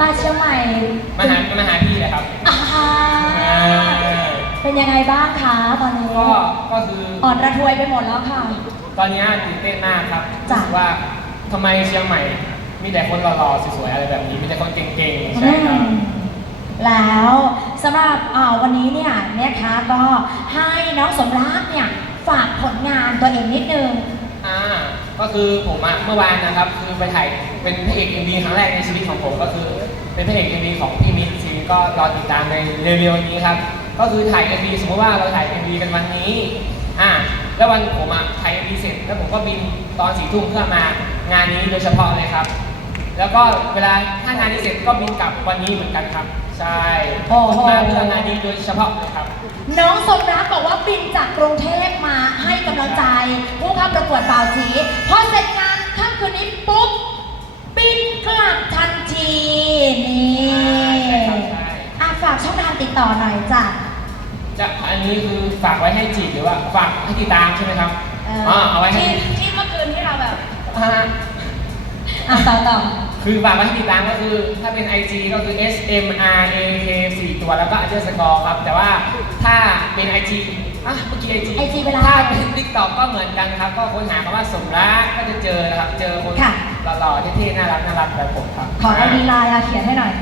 มาเชียงใหม่มาหามาหาพี่เลยครับอ่าอ่าเป็นยังไงบ้างคะตอนนี้ก็ก็คืออ่อนระทวยไปหมดแล้วค่ะ ตอนนี้ตื่นเต้นมากครับจ้ะรู้สึกว่าทำไมเชียงใหม่ มีแต่คนหล่อๆสวยๆอะไรแบบนี้มีแต่คนเก่งๆใช่ครับอืมแล้วสำหรับอ่าวันนี้เนี่ยนะคะก็ให้น้องสมรักเนี่ยฝากผลงานตัวเองนิดนึงอ่า ก็คือผมอะเมื่อวานนะครับ คือไปถ่ายเป็นพระเอกเอ็มวีครั้งแรกในชีวิตของผมก็คือ เป็นพระเอกเอ็มวีของพี่มินซีก็รอติดตามในเร็วๆนี้ครับก็คือถ่ายเอ็มวีสมมติว่าเราถ่ายเอ็มวีกันวันนี้อ่าแล้ววันผมอะถ่ายเอ็มวีเสร็จแล้วผมก็บินตอนสี่ทุ่มเพื่อมางานนี้โดยเฉพาะเลยครับ แล้วก็เวลาถ้างานนี้เสร็จก็บินกลับวันนี้เหมือนกันครับ ใช่โอ้โหมาเพื่องานนี้โดยเฉพาะเลยครับน้องสมรักบอกว่าบินจากกรุงเทพมาให้กำลังใจผู้เข้าประ กวดเป่าจีพอเสร็จงานค่ำคืนนี้ปุ๊บบินกลับทันทีนี่ใช่ครับใช่อะฝากช่องทางติดต่อหน่อยจ้ะจะอันนี้คือฝากไว้ให้จีบหรือว่าฝากให้ติดตามใช่ไหมครับเอ่ออ๋อเอาไว้ให้ที่ที่เมื่อคืนที่เราแบบอ่าอะต่อต่อคือฝากไว้ให้ติดตามก็คือ ถ้าเป็น IG ก็คือ S M R A K 4ตัวแล้วก็ underscore ครับ แต่ว่าถ้าเป็น IG อะเมื่อกี้ IG IG เวลาถ้าเป็น TikTok ก็เหมือนกันครับ ก็ค้นหาคำว่าสมรักก็จะเจอนะครับ เจอคนค่ะ หล่อๆเท่ๆน่ารักน่ารักแบบผมครับขอไอดีไลน์อะเขียนให้หน่อย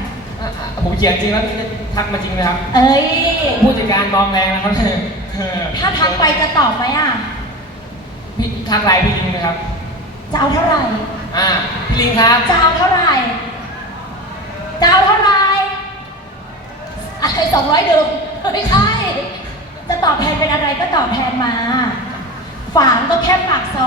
อะอะผมเขียนจริงแล้วพี่จะทักมาจริงไหมครับ เอ้ย ผู้จัดการมองแรงนะครับเออถ้าทักไปจะตอบไหมอะ พี่ทักไลน์พี่ลิงไหมครับ จะเอาเท่าไหร่ อ่าพี่ลิงครับ จะเอาเท่าไหร่ จะเอาเท่าไหร่อะไรสองร้อยดื่มไม่ใช่จะ ตอบแทนมา ฝางก็แค่ปากส